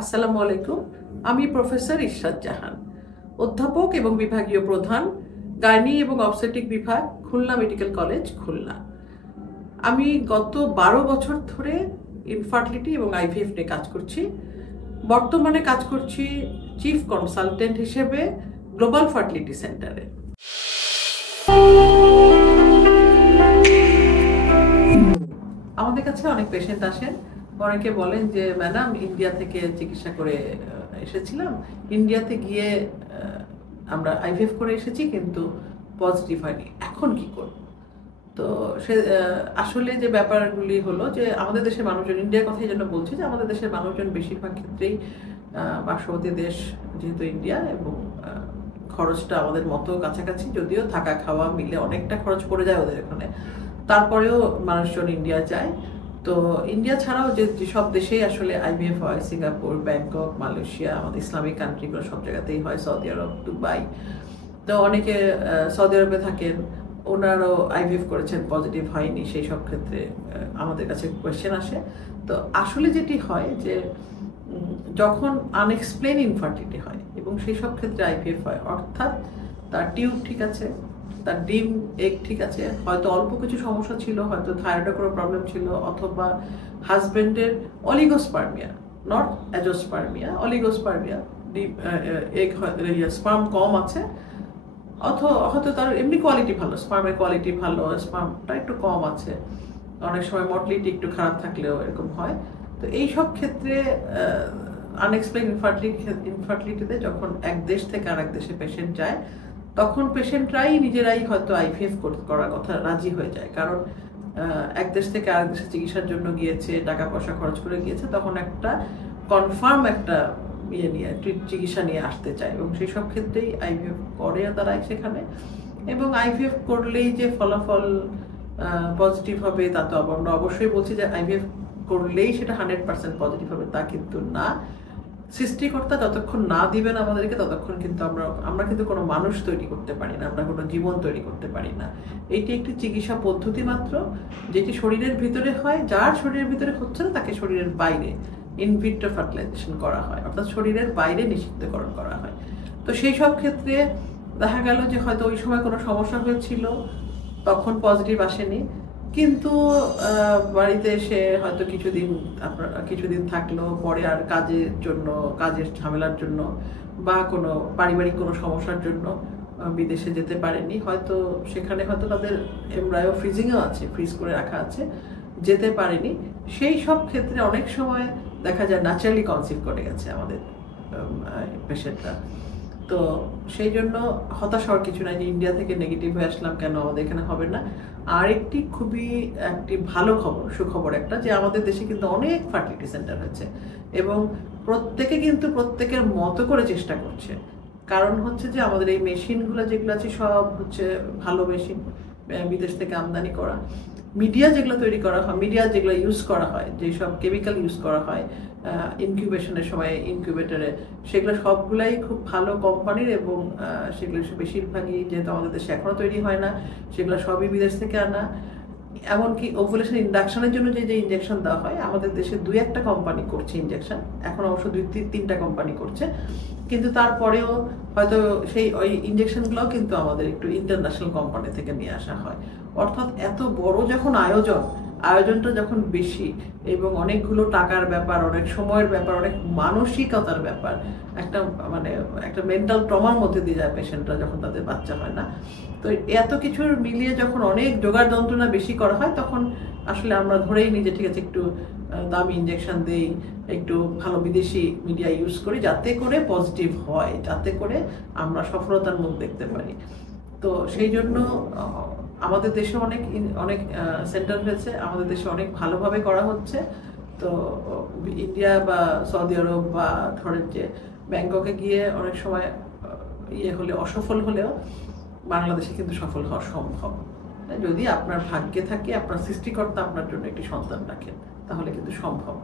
আসসালামু আলাইকুম। আমি প্রফেসর ইশরাত জাহান, অধ্যাপক এবং বিভাগীয় প্রধান, গাইনি এবং অবস্টেট্রিক বিভাগ, খুলনা মেডিকেল কলেজ, খুলনা। আমি গত 12 বছর ধরে ইনফার্টিলিটি এবং আইভিএফ নিয়ে কাজ করছি। বর্তমানে কাজ করছি চিফ কনসালটেন্ট হিসেবে গ্লোবাল ফার্টিলিটি সেন্টারে। আমাদের কাছে অনেক পেশেন্ট আসেন, অনেকে বলেন যে ম্যাডাম ইন্ডিয়া থেকে চিকিৎসা করে এসেছিলাম, ইন্ডিয়াতে গিয়ে আমরা আইভিএফ করে এসেছি কিন্তু পজিটিভ হয়নি, এখন কি করব? তো সে আসলে যে ব্যাপারগুলি হলো যে আমাদের দেশের মানুষজন, ইন্ডিয়ার কথাই জন্য বলছি যে আমাদের দেশের মানুষজন বেশিরভাগ ক্ষেত্রেই পার্শ্ববর্তী দেশ যেহেতু ইন্ডিয়া, এবং খরচটা আমাদের মতো কাছাকাছি, যদিও থাকা খাওয়া মিলে অনেকটা খরচ পড়ে যায় ওদের এখানে, তারপরেও মানুষজন ইন্ডিয়া যায়। তো ইন্ডিয়া ছাড়াও যে সব দেশেই আসলে আইভিএফ হয়, সিঙ্গাপুর, ব্যাংকক, মালয়েশিয়া, আমাদের ইসলামিক কান্ট্রিগুলো সব জায়গাতেই হয়, সৌদি আরব, দুবাই। তো অনেকে সৌদি আরবে থাকেন, ওনারাও আইভিএফ করেছেন, পজিটিভ হয়নি, সেই সব ক্ষেত্রে আমাদের কাছে কোয়েশ্চেন আসে। তো আসলে যেটি হয় যে যখন আনএক্সপ্লেন ইনফার্টিলিটি হয় এবং সেই সব ক্ষেত্রে আইভিএফ হয়, অর্থাৎ তার টিউব ঠিক আছে, তার ডিম এগ ঠিক আছে, হয়তো অল্প কিছু সমস্যা ছিল, হয়তো থাইরয়েডের কোনো প্রবলেম ছিল, অথবা হাজবেন্ডের অলিগোস্পার্মিয়া, নট অ্যাজোস্পার্মিয়া, অলিগোস্পার্মিয়া, ডিম এগ স্পার্ম কম আছে, অথবা হয়তো তার এমনি কোয়ালিটি ভালো, স্পার্মের কোয়ালিটি ভালো, স্পার্মটা একটু কম আছে, অনেক সময় মর্টালিটি একটু খারাপ থাকলেও এরকম হয়। তো এই সব ক্ষেত্রে আনএক্সপ্লেইন ইনফার্টিলিটিতে যখন এক দেশ থেকে আরেক দেশে পেশেন্ট যায়, তখন পেশেন্টরাই নিজেরাই হয়তো আইভিএফ করার কথা রাজি হয়ে যায়, কারণ এক দেশ থেকে আরেক দেশে চিকিৎসার জন্য গিয়েছে, টাকা পয়সা খরচ করে গিয়েছে, তখন একটা কনফার্ম একটা চিকিৎসা নিয়ে আসতে চায়, এবং সেই সব ক্ষেত্রেই আইভিএফ করে তারা সেখানে। এবং আইভিএফ করলেই যে ফলাফল পজিটিভ হবে তা তো আমরা অবশ্যই বলছি যে আইভিএফ করলেই সেটা 100% পজিটিভ হবে, তা কিন্তু না। সৃষ্টিকর্তা যতক্ষণ না দিবেন আমাদেরকে, ততক্ষণ কিন্তু আমরা কিন্তু কোনো মানুষ তৈরি করতে পারি না, আমরা কোনো জীবন তৈরি করতে পারি না। এটি একটি চিকিৎসা পদ্ধতি মাত্র, যেটি শরীরের ভিতরে হয়, যার শরীরের ভিতরে হচ্ছে না তাকে শরীরের বাইরে ইনভিট্রো ফার্টিলাইজেশন করা হয়, অর্থাৎ শরীরের বাইরে নিষিদ্ধকরণ করা হয়। তো সেই সব ক্ষেত্রে দেখা গেল যে হয়তো ওই সময় কোনো সমস্যা হয়েছিল, তখন পজিটিভ আসেনি, কিন্তু বাড়িতে এসে হয়তো কিছুদিন থাকলো, পরে আর কাজের ঝামেলার জন্য বা কোনো পারিবারিক কোনো সমস্যার জন্য বিদেশে যেতে পারেনি, হয়তো সেখানে হয়তো তাদের এমব্রায়ো ফ্রিজিংও আছে, ফ্রিজ করে রাখা আছে, যেতে পারেনি। সেই সব ক্ষেত্রে অনেক সময় দেখা যায় ন্যাচারালি কনসিভ করে গেছে আমাদের পেশেন্টরা। তো সেই জন্য হতাশ হওয়ার কিছু নাই যে ইন্ডিয়া থেকে নেগেটিভ হয়ে আসলাম, কেন আমাদের এখানে হবে না। আর একটি ভালো খবর, সুখবর একটা, যে আমাদের দেশে কিন্তু অনেক ফার্টিলিটি সেন্টার হয়েছে, এবং প্রত্যেকে কিন্তু প্রত্যেকের মতো করে চেষ্টা করছে। কারণ হচ্ছে যে আমাদের এই মেশিনগুলো যেগুলো আছে সব হচ্ছে ভালো মেশিন, বিদেশ থেকে আমদানি করা। মিডিয়া যেগুলো তৈরি করা হয়, মিডিয়া যেগুলো ইউজ করা হয়, যেসব কেমিক্যাল ইউজ করা হয় ইনকিউবেশনের সময় ইনকিউবেটরে, সেগুলো সবগুলাই খুব ভালো কোম্পানির, এবং সেগুলো বেশিরভাগই যেহেতু আমাদের দেশে এখনও তৈরি হয় না, সেগুলো সবই বিদেশ থেকে আনা। এমনকি ওভুলেশন ইন্ডাকশনের জন্য যে ইনজেকশন দেওয়া হয়, আমাদের দেশে 2-1টা কোম্পানি করছে ইনজেকশন, এখন অবশ্য 2-3টা কোম্পানি করছে, কিন্তু তারপরেও হয়তো ওই ইনজেকশনগুলোও কিন্তু আমাদের একটু ইন্টারন্যাশনাল কোম্পানি থেকে নিয়ে আসা হয়। অর্থাৎ এত বড় যখন আয়োজনটা যখন বেশি, এবং অনেকগুলো টাকার ব্যাপার, অনেক সময়ের ব্যাপার, অনেক মানসিকতার ব্যাপার, একটা মেন্টাল ট্রমার মধ্যে দিয়ে যায় পেশেন্টরা যখন তাদের বাচ্চা হয় না। তো এত কিছুর মিলিয়ে যখন অনেক জোগাড় যন্ত্রণা বেশি করা হয়, তখন আসলে আমরা ধরেই নিই যে ঠিক আছে, একটু দামি ইনজেকশন দেই, একটু ভালো বিদেশি মিডিয়া ইউজ করি, যাতে করে পজিটিভ হয়, যাতে করে আমরা সফলতার মুখ দেখতে পারি। তো সেই জন্য আমাদের দেশে অনেক সেন্টার হয়েছে, আমাদের দেশে অনেক ভালোভাবে করা হচ্ছে। তো ইন্ডিয়া বা সৌদি আরব বা ধরেন যে ব্যাংককে গিয়ে অনেক সময় অসফল হলেও বাংলাদেশে কিন্তু সফল হওয়া সম্ভব, যদি আপনার ভাগ্যে থাকে, আপনার সৃষ্টিকর্তা আপনার জন্য একটি সন্তান রাখেন, তাহলে কিন্তু সম্ভব।